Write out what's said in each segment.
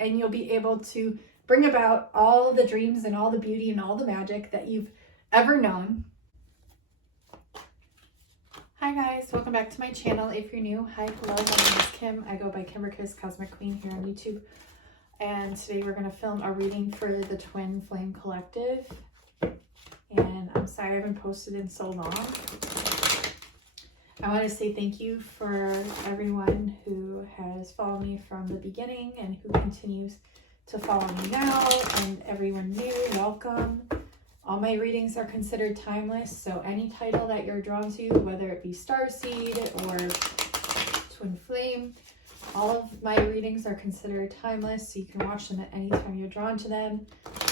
and you'll be able to bring about all the dreams and all the beauty and all the magic that you've ever known. Hi guys, welcome back to my channel. If you're new, hi, hello, my name is Kim. I go by Kimberkiss Cosmic Queen here on YouTube. And today we're going to film a reading for the Twin Flame Collective. And I'm sorry I haven't posted in so long. I want to say thank you for everyone who has followed me from the beginning and who continues to follow me now, and everyone new, welcome. All my readings are considered timeless, so any title that you're drawn to, whether it be Starseed or Twin Flame, all of my readings are considered timeless, so you can watch them at any time you're drawn to them.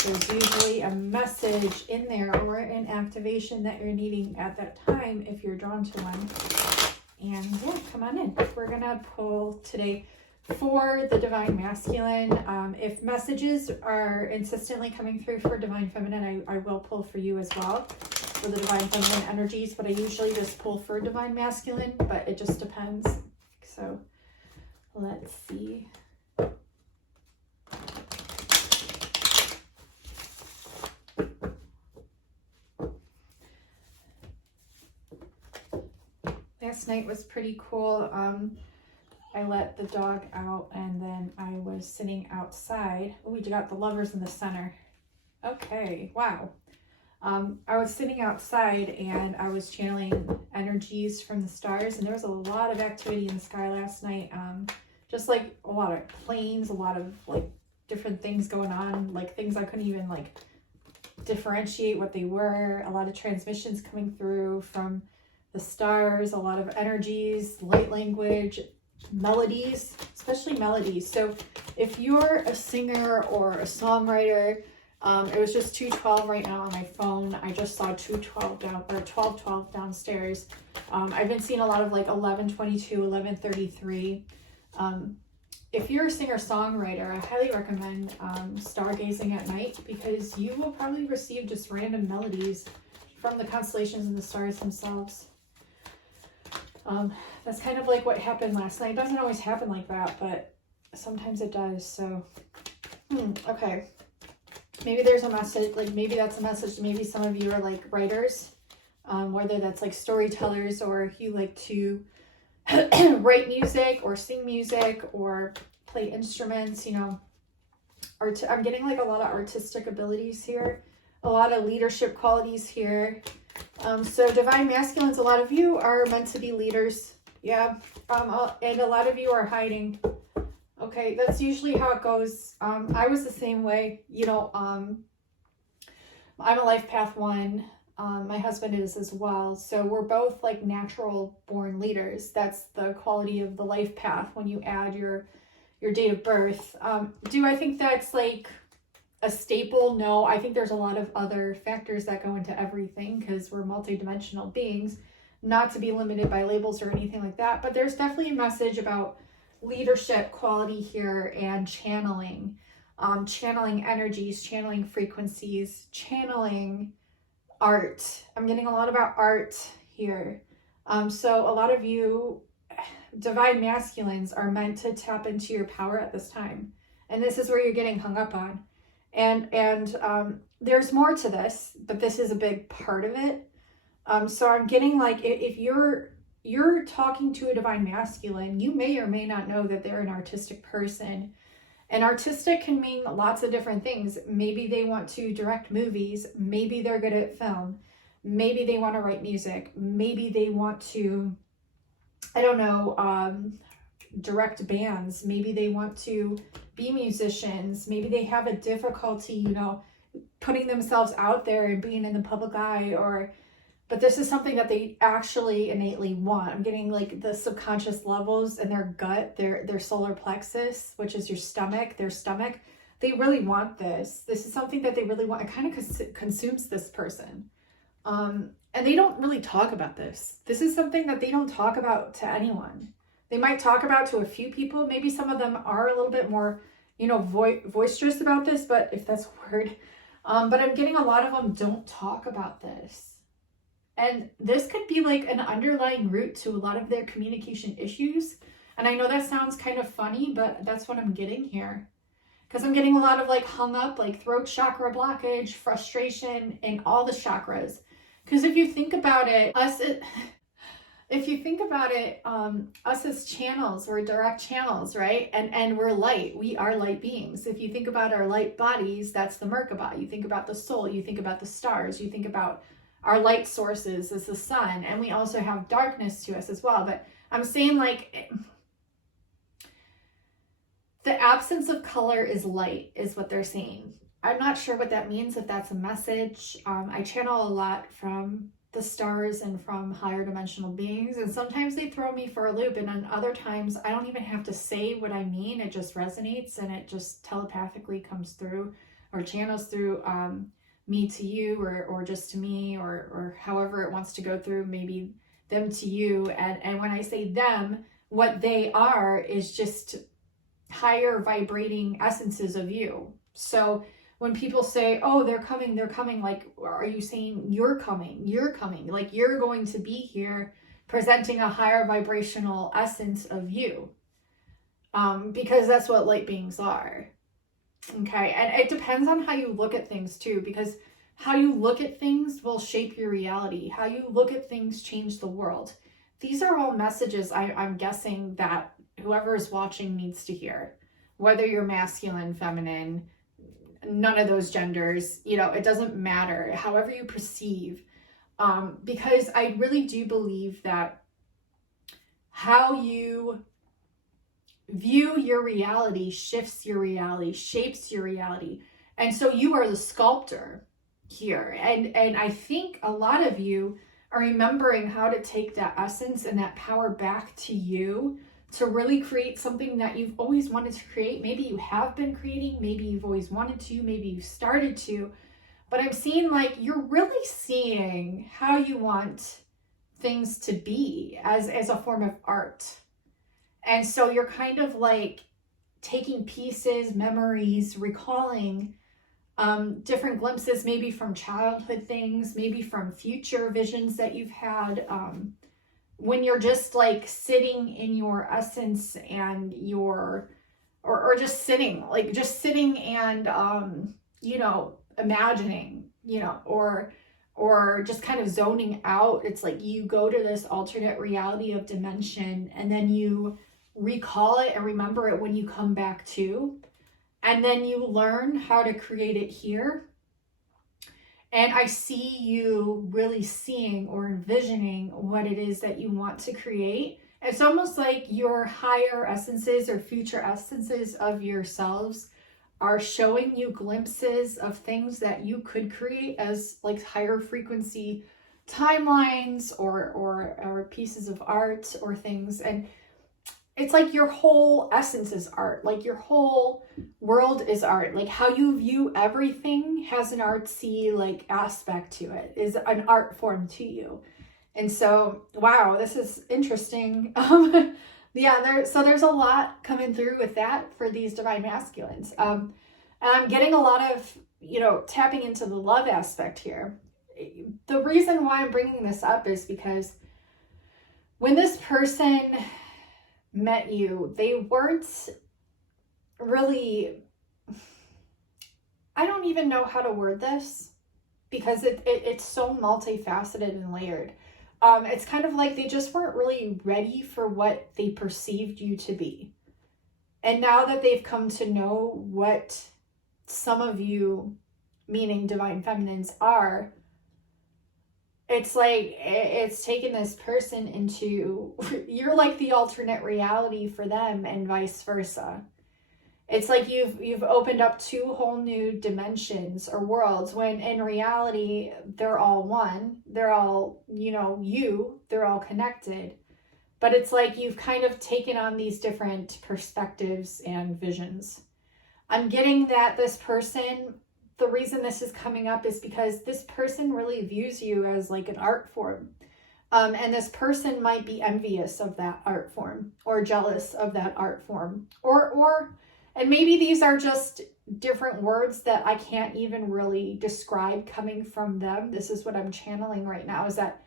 There's usually a message in there or an activation that you're needing at that time if you're drawn to one. And yeah, come on in. We're going to pull today for the Divine Masculine. If messages are insistently coming through for Divine Feminine, I will pull for you as well for the Divine Feminine energies, but I usually just pull for Divine Masculine, but it just depends. So let's see. Last night was pretty cool. I let the dog out and then I was sitting outside. Oh, we got the lovers in the center. Okay, wow. I was sitting outside and I was channeling energies from the stars, and there was a lot of activity in the sky last night. Just like a lot of planes, a lot of like different things going on, like things I couldn't even like differentiate what they were. A lot of transmissions coming through from the stars, a lot of energies, light language, melodies, especially melodies. So if you're a singer or a songwriter, it was just 2:12 right now on my phone. I just saw 2:12 down, or 12:12 downstairs. I've been seeing a lot of like 11:22, 11:33. If you're a singer-songwriter, I highly recommend stargazing at night, because you will probably receive just random melodies from the constellations and the stars themselves. That's kind of like what happened last night. It doesn't always happen like that, but sometimes it does. So, okay. Maybe there's a message, like maybe that's a message. Maybe some of you are like writers, whether that's like storytellers, or if you like to write music or sing music or play instruments, you know. I'm getting like a lot of artistic abilities here, a lot of leadership qualities here. So Divine Masculines, a lot of you are meant to be leaders. Yeah. And a lot of you are hiding. Okay. That's usually how it goes. I was the same way, you know. I'm a life path 1. My husband is as well. So we're both like natural born leaders. That's the quality of the life path when you add your date of birth. Do I think that's like a staple? No, I think there's a lot of other factors that go into everything, because we're multidimensional beings, not to be limited by labels or anything like that. But there's definitely a message about leadership quality here, and channeling energies, channeling frequencies, channeling art. I'm getting a lot about art here. So a lot of you Divine Masculines are meant to tap into your power at this time, and this is where you're getting hung up on. And there's more to this, but this is a big part of it. So I'm getting like, if you're talking to a Divine Masculine, you may or may not know that they're an artistic person. And artistic can mean lots of different things. Maybe they want to direct movies. Maybe they're good at film. Maybe they want to write music. Maybe they want to, I don't know, direct bands. Maybe they want to be musicians. Maybe they have a difficulty, you know, putting themselves out there and being in the public eye, but this is something that they actually innately want. I'm getting like the subconscious levels in their gut, their solar plexus, which is your stomach, their stomach. They really want this. This is something that they really want. It kind of consumes this person. And they don't really talk about this. This is something that they don't talk about to anyone. They might talk about to a few people. Maybe some of them are a little bit more, you know, boisterous about this, but if that's a word. But I'm getting a lot of them don't talk about this. And this could be like an underlying root to a lot of their communication issues. And I know that sounds kind of funny, but that's what I'm getting here. because I'm getting a lot of like hung up, like throat chakra blockage, frustration in all the chakras. Because if you think about it, us as channels, we're direct channels, right? And we're light. We are light beings. If you think about our light bodies, that's the Merkaba. You think about the soul, you think about the stars, you think about our light sources as the sun, and we also have darkness to us as well. But I'm saying, like, the absence of color is light, is what they're saying. I'm not sure what that means, if that's a message. I channel a lot from the stars and from higher dimensional beings, and sometimes they throw me for a loop, and then other times I don't even have to say what I mean. It just resonates and it just telepathically comes through or channels through me to you, or just to me, or however it wants to go through, maybe them to you. And when I say them, what they are is just higher vibrating essences of you. So when people say, oh, they're coming, like, are you saying you're coming, like you're going to be here presenting a higher vibrational essence of you? Because that's what light beings are. Okay, and it depends on how you look at things too, because how you look at things will shape your reality. How you look at things change the world. These are all messages I'm guessing that whoever is watching needs to hear. Whether you're masculine, feminine, none of those genders, it doesn't matter. However you perceive, because I really do believe that how you view your reality shifts your reality, shapes your reality. And so you are the sculptor here. And I think a lot of you are remembering how to take that essence and that power back to you to really create something that you've always wanted to create. Maybe you have been creating, maybe you've always wanted to, maybe you've started to, but I'm seeing like you're really seeing how you want things to be as a form of art. And so you're kind of like taking pieces, memories, recalling different glimpses, maybe from childhood things, maybe from future visions that you've had, when you're just like sitting in your essence and or just sitting and, imagining, or just kind of zoning out. It's like you go to this alternate reality of dimension, and then you recall it and remember it when you come back to, and then you learn how to create it here. And I see you really seeing or envisioning what it is that you want to create. It's almost like your higher essences or future essences of yourselves are showing you glimpses of things that you could create as like higher frequency timelines or pieces of art or things. And it's like your whole essence is art, like your whole world is art. Like how you view everything has an artsy like aspect to it, is an art form to you. And so, wow, this is interesting. So there's a lot coming through with that for these divine masculines. And I'm getting a lot of, tapping into the love aspect here. The reason why I'm bringing this up is because when this person met you, they weren't really, I don't even know how to word this because it's so multifaceted and layered. It's kind of like they just weren't really ready for what they perceived you to be. And now that they've come to know what some of you, meaning divine feminines, are, it's like it's taken this person into, you're like the alternate reality for them and vice versa. It's like you've opened up two whole new dimensions or worlds, when in reality they're all one. They're all, they're all connected. But it's like you've kind of taken on these different perspectives and visions. I'm getting that this person, the reason this is coming up is because this person really views you as like an art form. And this person might be envious of that art form or jealous of that art form. And maybe these are just different words that I can't even really describe coming from them. This is what I'm channeling right now, is that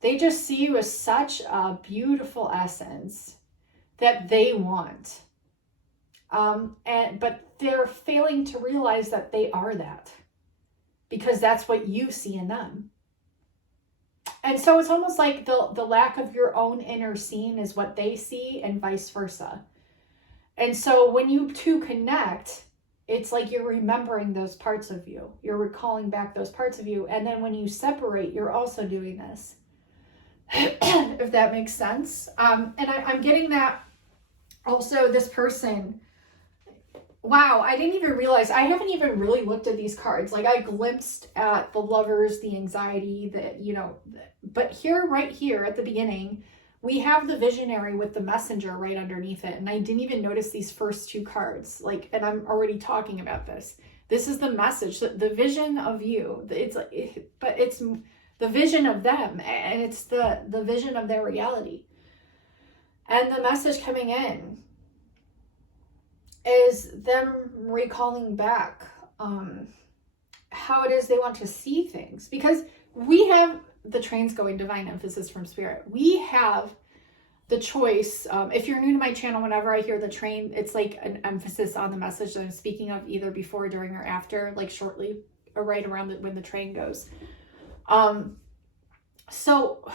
they just see you as such a beautiful essence that they want. But they're failing to realize that they are that, because that's what you see in them. And so it's almost like the lack of your own inner seeing is what they see, and vice versa. And so when you two connect, it's like you're remembering those parts of you. You're recalling back those parts of you. And then when you separate, you're also doing this. If that makes sense. And I'm getting that also, this person, wow, I didn't even realize, I haven't even really looked at these cards. Like, I glimpsed at the lovers, the anxiety, but here, right here at the beginning, we have the visionary with the messenger right underneath it. And I didn't even notice these first two cards. Like, and I'm already talking about this. This is the message, the vision of you. It's like, but it's the vision of them, and it's the vision of their reality. And the message coming in is them recalling back how it is they want to see things. Because we have the trains going, divine emphasis from spirit. We have the choice. If you're new to my channel, whenever I hear the train, it's like an emphasis on the message that I'm speaking of, either before, during, or after, like shortly or right around when the train goes. So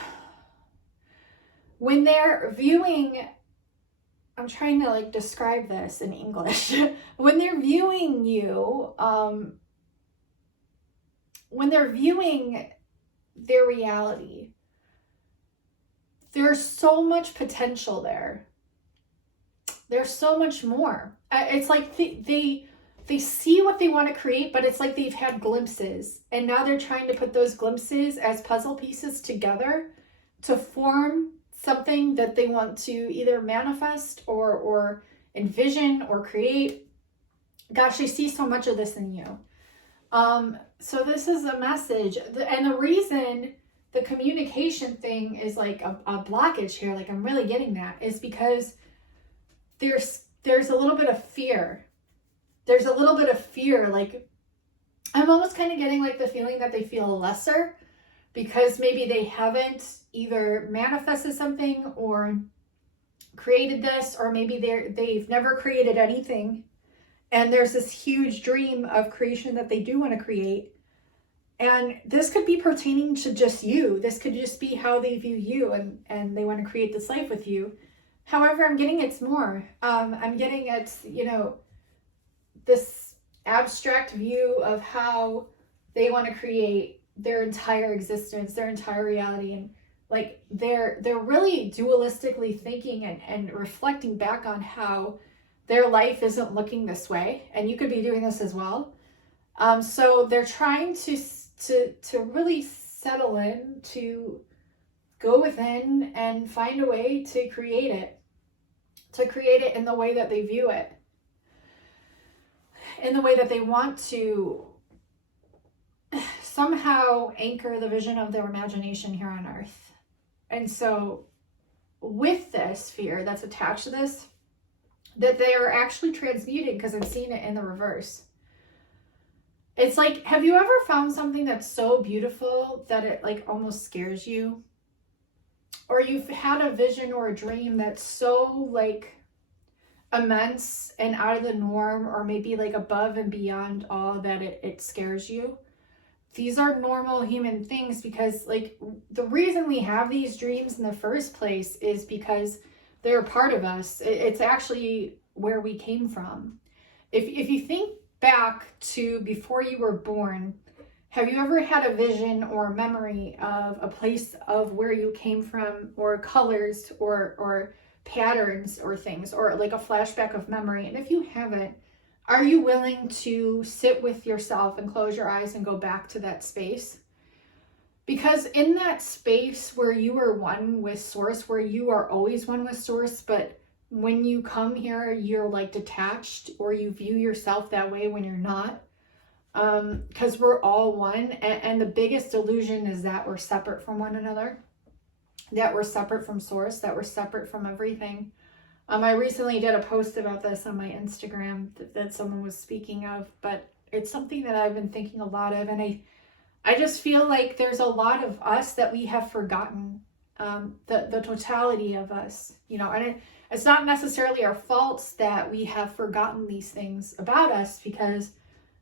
when they're viewing, I'm trying to like describe this in English. When they're viewing you, when they're viewing their reality, there's so much potential there. There's so much more. It's like they see what they want to create, but it's like they've had glimpses, and now they're trying to put those glimpses as puzzle pieces together to form something that they want to either manifest or envision or create. Gosh, I see so much of this in you. So this is a message, and the reason the communication thing is like a blockage here, like I'm really getting that, is because there's a little bit of fear. There's a little bit of fear. Like, I'm almost kind of getting like the feeling that they feel lesser because maybe they haven't either manifested something or created this, or maybe they've never created anything. And there's this huge dream of creation that they do want to create. And this could be pertaining to just you. This could just be how they view you, and they want to create this life with you. However, I'm getting it's more. I'm getting it's, this abstract view of how they want to create their entire existence, their entire reality. And like they're really dualistically thinking and reflecting back on how their life isn't looking this way. And you could be doing this as well. So they're trying to really settle in, to go within and find a way to create it in the way that they view it, in the way that they want to somehow anchor the vision of their imagination here on earth. And so with this fear that's attached to this, that they are actually transmuting, because I'm seeing it in the reverse. It's like, have you ever found something that's so beautiful that it like almost scares you? Or you've had a vision or a dream that's so like immense and out of the norm, or maybe like above and beyond all that it scares you? These are normal human things, because like the reason we have these dreams in the first place is because they're a part of us. It's actually where we came from. If you think back to before you were born, have you ever had a vision or a memory of a place of where you came from, or colors or patterns or things, or like a flashback of memory? And if you haven't, are you willing to sit with yourself and close your eyes and go back to that space? Because in that space where you are one with source, where you are always one with source, but when you come here, you're like detached, or you view yourself that way when you're not. Because we're all one. And the biggest illusion is that we're separate from one another, that we're separate from source, that we're separate from everything. I recently did a post about this on my Instagram that someone was speaking of, but it's something that I've been thinking a lot of. And I just feel like there's a lot of us that we have forgotten, the totality of us, and It's not necessarily our faults that we have forgotten these things about us, because,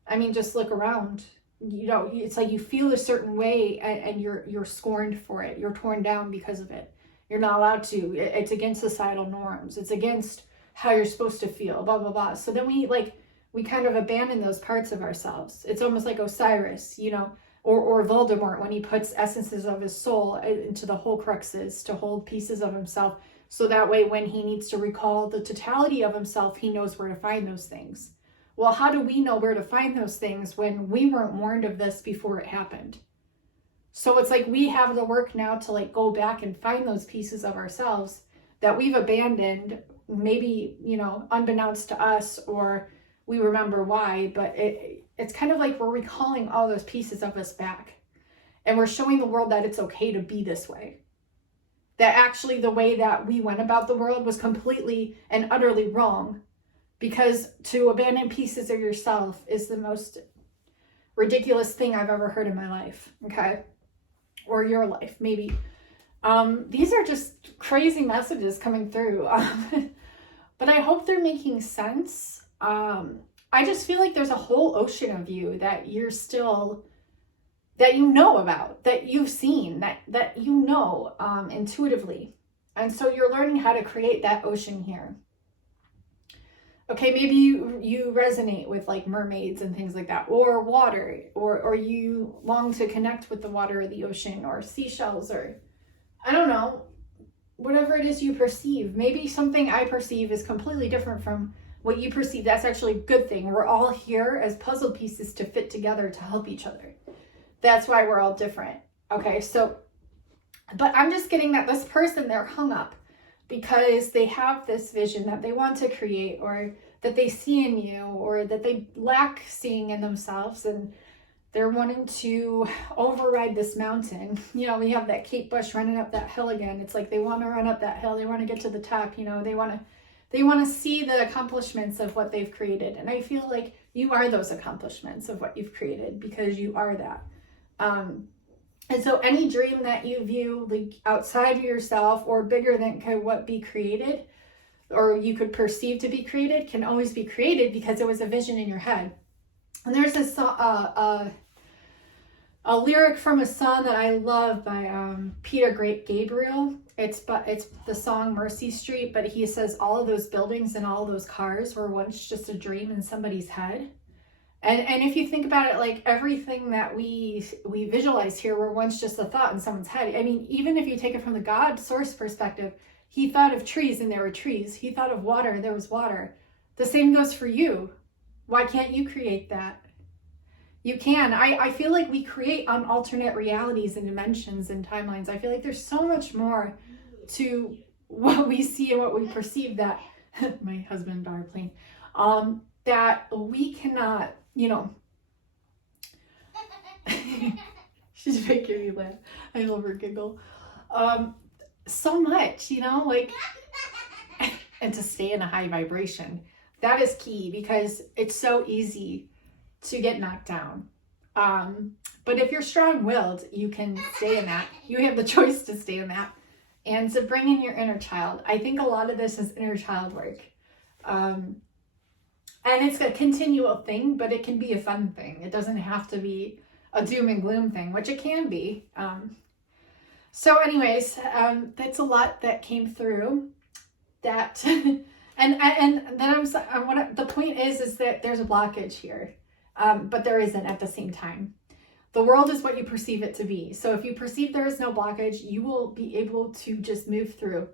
I mean, just look around. You know, it's like you feel a certain way and you're scorned for it. You're torn down because of it. You're not allowed to. It's against societal norms. It's against how you're supposed to feel, blah, blah, blah. So then we kind of abandon those parts of ourselves. It's almost like Osiris, you know, or Voldemort when he puts essences of his soul into the Horcruxes to hold pieces of himself. So that way, when he needs to recall the totality of himself, he knows where to find those things. Well, how do we know where to find those things when we weren't warned of this before it happened? So it's like we have the work now to like go back and find those pieces of ourselves that we've abandoned, maybe, you know, unbeknownst to us, or we remember why, but it's kind of like we're recalling all those pieces of us back. And we're showing the world that it's okay to be this way. That actually the way that we went about the world was completely and utterly wrong. Because to abandon pieces of yourself is the most ridiculous thing I've ever heard in my life, okay? Or your life, maybe. These are just crazy messages coming through. But I hope they're making sense. I just feel like there's a whole ocean of you that you're still, that you know about, that you've seen, that you know intuitively. And so you're learning how to create that ocean here. Okay, maybe you resonate with like mermaids and things like that, or water, or you long to connect with the water or the ocean, or seashells, or I don't know, whatever it is you perceive. Maybe something I perceive is completely different from what you perceive. That's actually a good thing. We're all here as puzzle pieces to fit together to help each other. That's why we're all different. Okay, so, but I'm just getting that this person, they're hung up because they have this vision that they want to create, or that they see in you, or that they lack seeing in themselves, and they're wanting to override this mountain. You know, we have that Kate Bush running up that hill again. It's like they want to run up that hill. They want to get to the top. You know, they want to see the accomplishments of what they've created. And I feel like you are those accomplishments of what you've created, because you are that. And so any dream that you view like outside of yourself or bigger than could what be created, or you could perceive to be created, can always be created because it was a vision in your head. And there's this a lyric from a song that I love by Peter Gabriel. It's the song Mercy Street, but he says all of those buildings and all of those cars were once just a dream in somebody's head. And if you think about it, like everything that we visualize here were once just a thought in someone's head. I mean, even if you take it from the God source perspective, he thought of trees and there were trees. He thought of water and there was water. The same goes for you. Why can't you create that? You can. I feel like we create on alternate realities and dimensions and timelines. I feel like there's so much more to what we see and what we perceive that my husband and daughter playing, that we cannot, you know. She's making me laugh. I love her giggle. So much, you know, like, and to stay in a high vibration. That is key, because it's so easy to get knocked down. But if you're strong-willed, you can stay in that. You have the choice to stay in that and to bring in your inner child. I think a lot of this is inner child work. And it's a continual thing, but it can be a fun thing. It doesn't have to be a doom and gloom thing, which it can be. So anyways, that's a lot that came through that. and then the point is that there's a blockage here, but there isn't at the same time. The world is what you perceive it to be. So if you perceive there is no blockage, you will be able to just move through,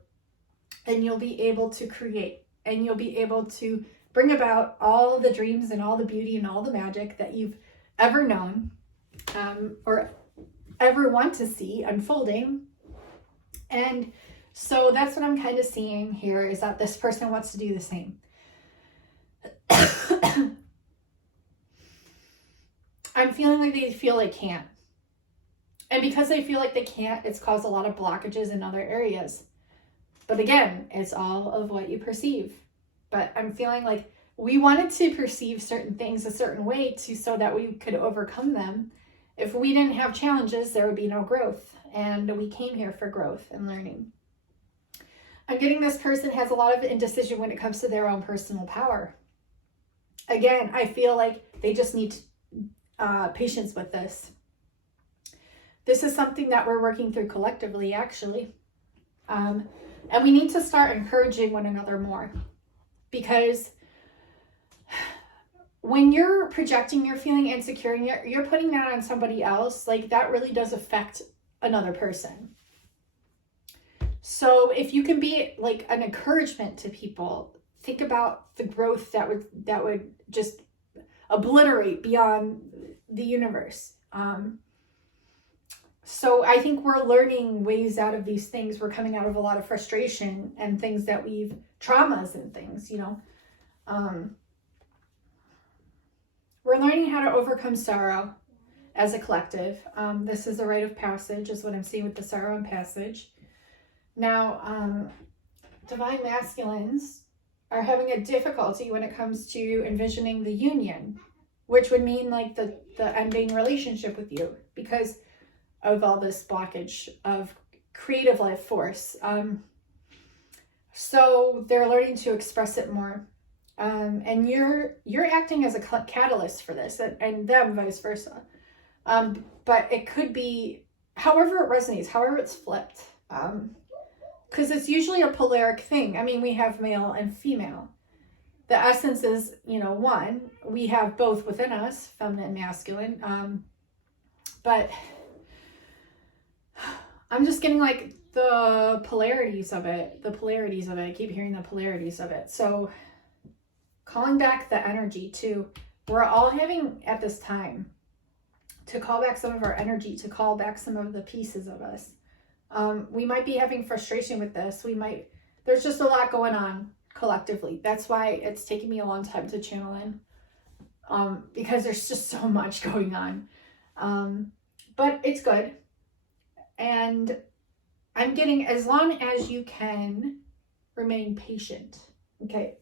and you'll be able to create, and you'll be able to bring about all the dreams and all the beauty and all the magic that you've ever known, or ever want to see unfolding. And so that's what I'm kind of seeing here, is that this person wants to do the same. I'm feeling like they feel they can't. And because they feel like they can't, it's caused a lot of blockages in other areas. But again, it's all of what you perceive. But I'm feeling like we wanted to perceive certain things a certain way so that we could overcome them. If we didn't have challenges, there would be no growth. And we came here for growth and learning. I'm getting this person has a lot of indecision when it comes to their own personal power. Again, I feel like they just need patience with this. This is something that we're working through collectively, actually. And we need to start encouraging one another more, because when you're projecting, you're feeling insecure, and you're putting that on somebody else, like that really does affect another person. So if you can be like an encouragement to people, think about the growth that would just obliterate beyond the universe. So I think we're learning ways out of these things. We're coming out of a lot of frustration and things that traumas and things, you know. We're learning how to overcome sorrow as a collective. This is a rite of passage, is what I'm seeing with the sorrow and passage. Now, divine masculines are having a difficulty when it comes to envisioning the union, which would mean like the ending relationship with you because of all this blockage of creative life force. So they're learning to express it more. And you're acting as a catalyst for this, and them vice versa. But it could be however it resonates, however it's flipped. Because it's usually a polaric thing. I mean, we have male and female. The essence is, you know, one. We have both within us, feminine and masculine. But I'm just getting like the polarities of it. I keep hearing the polarities of it. So calling back the energy too. We're all having at this time to call back some of our energy, to call back some of the pieces of us. We might be having frustration with this. There's just a lot going on collectively. That's why it's taking me a long time to channel in, because there's just so much going on. But it's good. And I'm getting, as long as you can remain patient. Okay,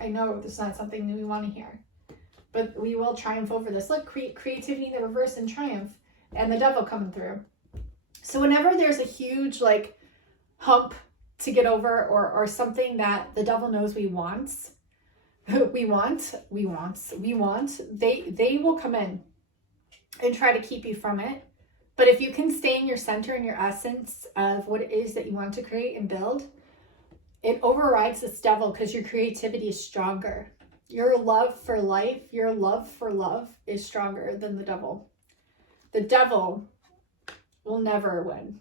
I know this is not something that we want to hear, but we will triumph over this. Look, creativity in the reverse and triumph, and the devil coming through. So whenever there's a huge like hump to get over, or something that the devil knows we want, they will come in and try to keep you from it. But if you can stay in your center and your essence of what it is that you want to create and build, it overrides this devil because your creativity is stronger. Your love for life, your love for love is stronger than the devil. The devil will never win.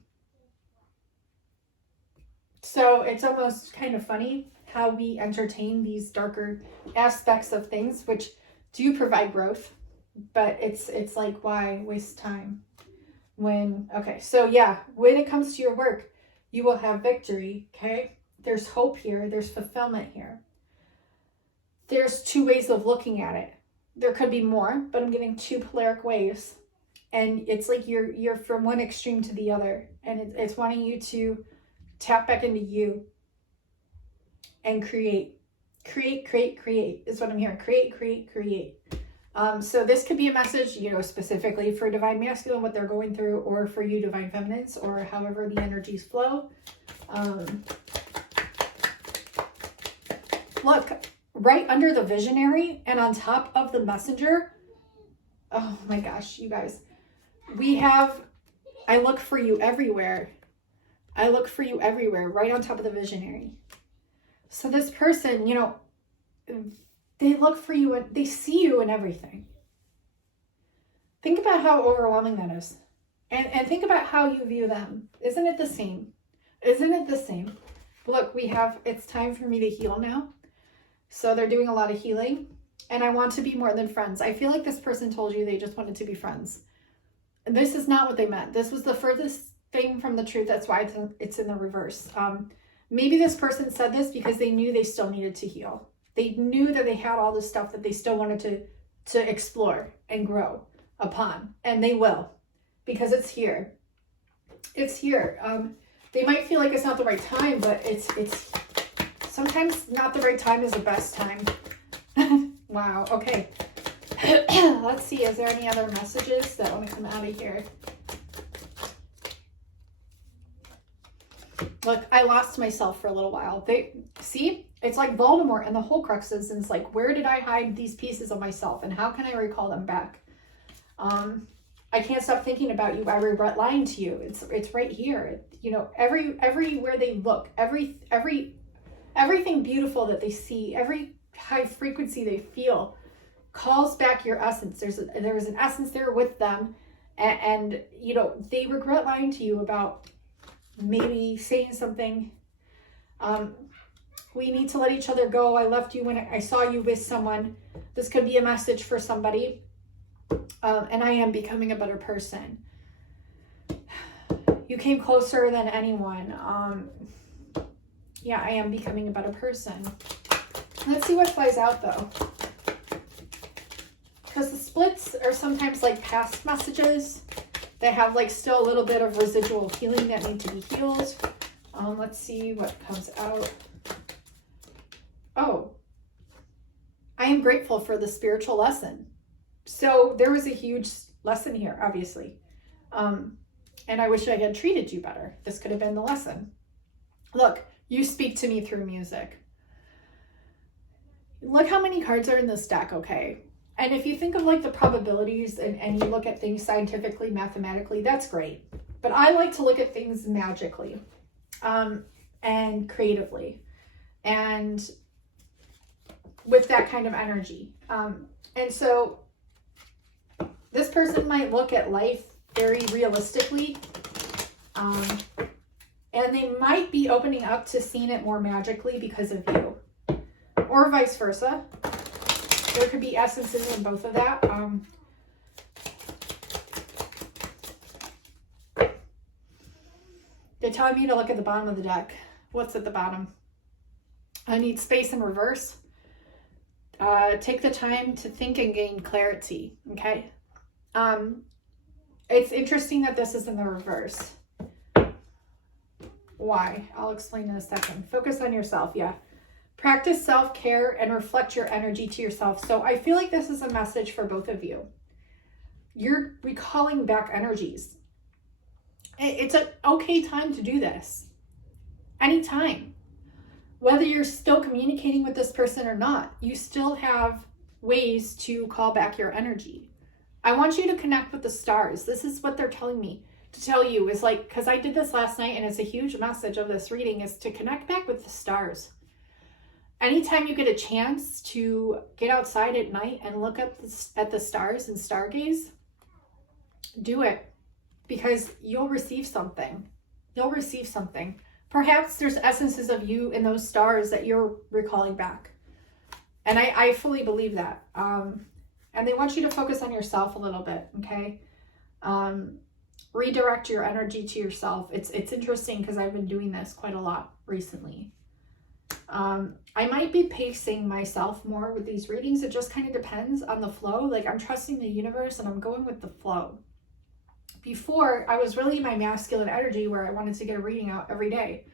So it's almost kind of funny how we entertain these darker aspects of things, which do provide growth, but it's like, why waste time? Okay, so yeah, when it comes to your work, you will have victory, okay? There's hope here, there's fulfillment here. There's two ways of looking at it. There could be more, but I'm getting two polaric ways. And it's like you're from one extreme to the other. And it's wanting you to tap back into you and create. Create is what I'm hearing. Create. So this could be a message, you know, specifically for Divine Masculine, what they're going through, or for you, Divine Feminines, or however the energies flow. Look, right under the Visionary and on top of the Messenger, oh my gosh, you guys, we have, I look for you everywhere. Right on top of the Visionary. So this person, you know, they look for you and they see you in everything. Think about how overwhelming that is. And think about how you view them. Isn't it the same? Look, it's time for me to heal now. So they're doing a lot of healing. And I want to be more than friends. I feel like this person told you they just wanted to be friends. And this is not what they meant. This was the furthest thing from the truth. That's why it's in the reverse. Maybe this person said this because they knew they still needed to heal. They knew that they had all this stuff that they still wanted to explore and grow upon. And they will. Because it's here. It's here. They might feel like it's not the right time, but it's sometimes not the right time is the best time. Wow. Okay. Let's see. Is there any other messages that want to come out of here? Look, I lost myself for a little while. See, it's like Voldemort and the Horcruxes, and it's like, where did I hide these pieces of myself, and how can I recall them back? I can't stop thinking about you. I regret lying to you. It's right here. You know, everywhere they look, everything beautiful that they see, every high frequency they feel, calls back your essence. There's an essence there with them, and you know, they regret lying to you about maybe saying something. We need to let each other go. I left you when I saw you with someone. This could be a message for somebody. And I am becoming a better person. You came closer than anyone. Yeah, I am becoming a better person. Let's see what flies out though. Because the splits are sometimes like past messages that have like still a little bit of residual healing that need to be healed. Let's see what comes out. Oh, I am grateful for the spiritual lesson. So there was a huge lesson here, obviously. And I wish I had treated you better. This could have been the lesson. Look, you speak to me through music. Look how many cards are in this deck, okay? And if you think of like the probabilities and you look at things scientifically, mathematically, that's great. But I like to look at things magically and creatively and with that kind of energy. And so this person might look at life very realistically, and they might be opening up to seeing it more magically because of you, or vice versa. There could be essences in both of that. They're telling me to look at the bottom of the deck. What's at the bottom? I need space in reverse. Take the time to think and gain clarity, okay? It's interesting that this is in the reverse. Why? I'll explain in a second. Focus on yourself, yeah. Practice self-care and reflect your energy to yourself. So I feel like this is a message for both of you. You're recalling back energies. It's an okay time to do this. Anytime. Whether you're still communicating with this person or not, you still have ways to call back your energy. I want you to connect with the stars. This is what they're telling me to tell you, is like, because I did this last night and it's a huge message of this reading, is to connect back with the stars. Anytime you get a chance to get outside at night and look up at the stars and stargaze, do it, because you'll receive something. You'll receive something. Perhaps there's essences of you in those stars that you're recalling back. And I fully believe that. And they want you to focus on yourself a little bit, okay? Redirect your energy to yourself. It's interesting because I've been doing this quite a lot recently. I might be pacing myself more with these readings. It just kind of depends on the flow. Like, I'm trusting the universe and I'm going with the flow. Before, I was really in my masculine energy where I wanted to get a reading out every day.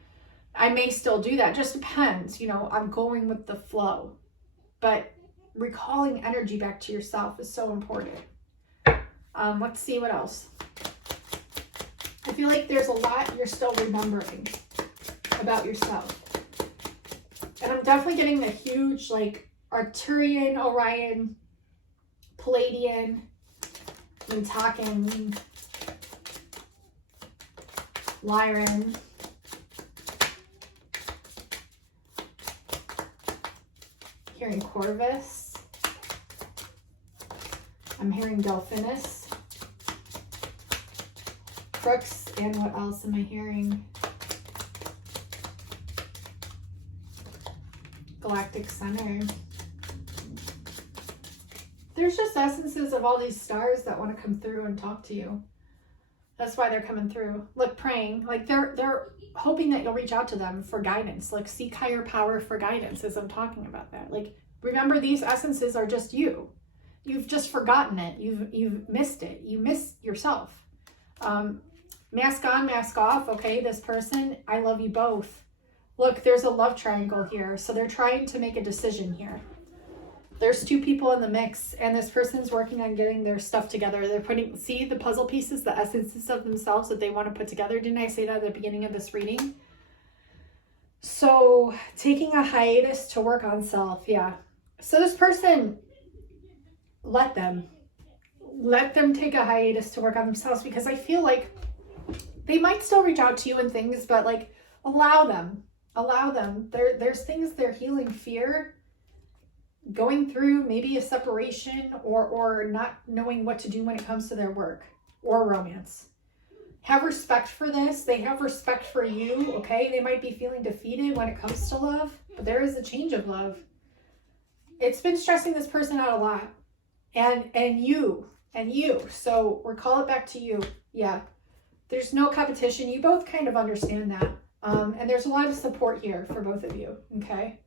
I may still do that. Just depends. You know, I'm going with the flow. But recalling energy back to yourself is so important. Let's see what else. I feel like there's a lot you're still remembering about yourself. And I'm definitely getting the huge, like, Arcturian, Orion, Palladian, Mentakin, Lyran, hearing Corvus. I'm hearing Delphinus, Crux, and what else am I hearing? Galactic Center. There's just essences of all these stars that want to come through and talk to you. That's why they're coming through. Look, praying. Like, they're hoping that you'll reach out to them for guidance. Like, seek higher power for guidance as I'm talking about that. Like, remember, these essences are just you. You've just forgotten it. You've missed it. You miss yourself. Mask on, mask off. Okay, this person, I love you both. Look, there's a love triangle here. So they're trying to make a decision here. There's two people in the mix, and this person's working on getting their stuff together. They're putting, see the puzzle pieces, the essences of themselves that they want to put together. Didn't I say that at the beginning of this reading? So taking a hiatus to work on self. Yeah. So this person, let them take a hiatus to work on themselves, because I feel like they might still reach out to you and things, but like allow them. There's things they're healing, fear, going through maybe a separation, or not knowing what to do when it comes to their work or romance. Have respect for this. They have respect for you, okay? They might be feeling defeated when it comes to love, but there is a change of love. It's been stressing this person out a lot. And you. So we'll call it back to you. Yeah. There's no competition. You both kind of understand that. And there's a lot of support here for both of you, okay?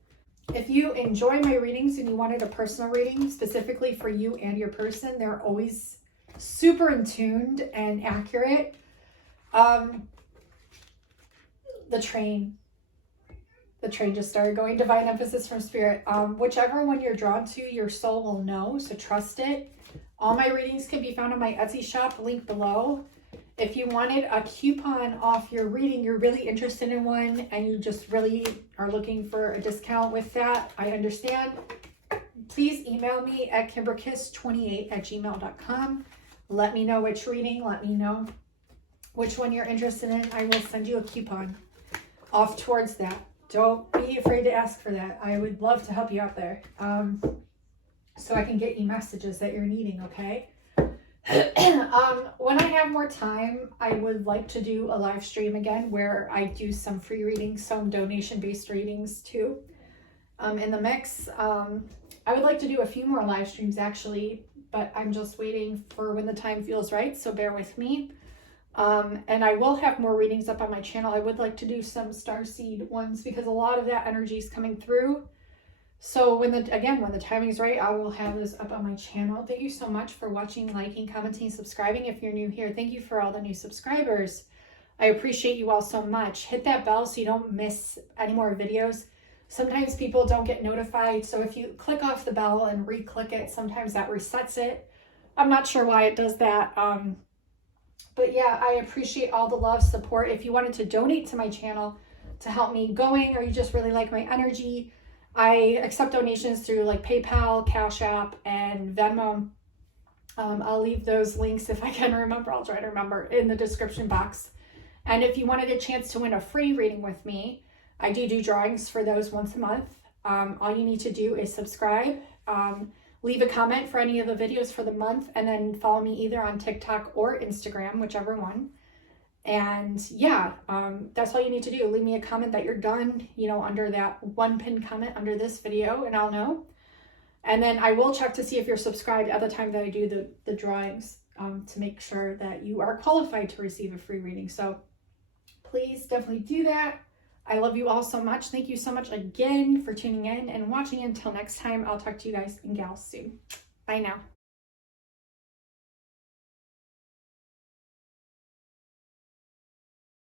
If you enjoy my readings and you wanted a personal reading specifically for you and your person, they're always super in tuned and accurate. The train just started going. Divine emphasis from spirit. Whichever one you're drawn to, your soul will know, so trust it. All my readings can be found on my Etsy shop, link below. If you wanted a coupon off your reading, you're really interested in one, and you just really are looking for a discount with that, I understand. Please email me at kimberkiss28@gmail.com. Let me know which reading. Let me know which one you're interested in. I will send you a coupon off towards that. Don't be afraid to ask for that. I would love to help you out there. So I can get you messages that you're needing, okay? When I have more time, I would like to do a live stream again where I do some free readings, some donation-based readings too. In the mix, I would like to do a few more live streams actually, but I'm just waiting for when the time feels right, so bear with me. And I will have more readings up on my channel. I would like to do some starseed ones because a lot of that energy is coming through. So when the timing is right, I will have this up on my channel. Thank you so much for watching, liking, commenting, subscribing. If you're new here, thank you for all the new subscribers. I appreciate you all so much. Hit that bell so you don't miss any more videos. Sometimes people don't get notified. So if you click off the bell and re-click it, sometimes that resets it. I'm not sure why it does that. But yeah, I appreciate all the love, support. If you wanted to donate to my channel to help me going, or you just really like my energy, I accept donations through like PayPal, Cashapp, and Venmo. I'll leave those links if I can remember. I'll try to remember in the description box. And if you wanted a chance to win a free reading with me, I do drawings for those once a month. All you need to do is subscribe, leave a comment for any of the videos for the month, and then follow me either on TikTok or Instagram, whichever one. And yeah, that's all you need to do. Leave me a comment that you're done, under that one pinned comment under this video, and I'll know. And then I will check to see if you're subscribed at the time that I do the drawings, to make sure that you are qualified to receive a free reading. So please definitely do that. I love you all so much. Thank you so much again for tuning in and watching. Until next time, I'll talk to you guys and gals soon. Bye now.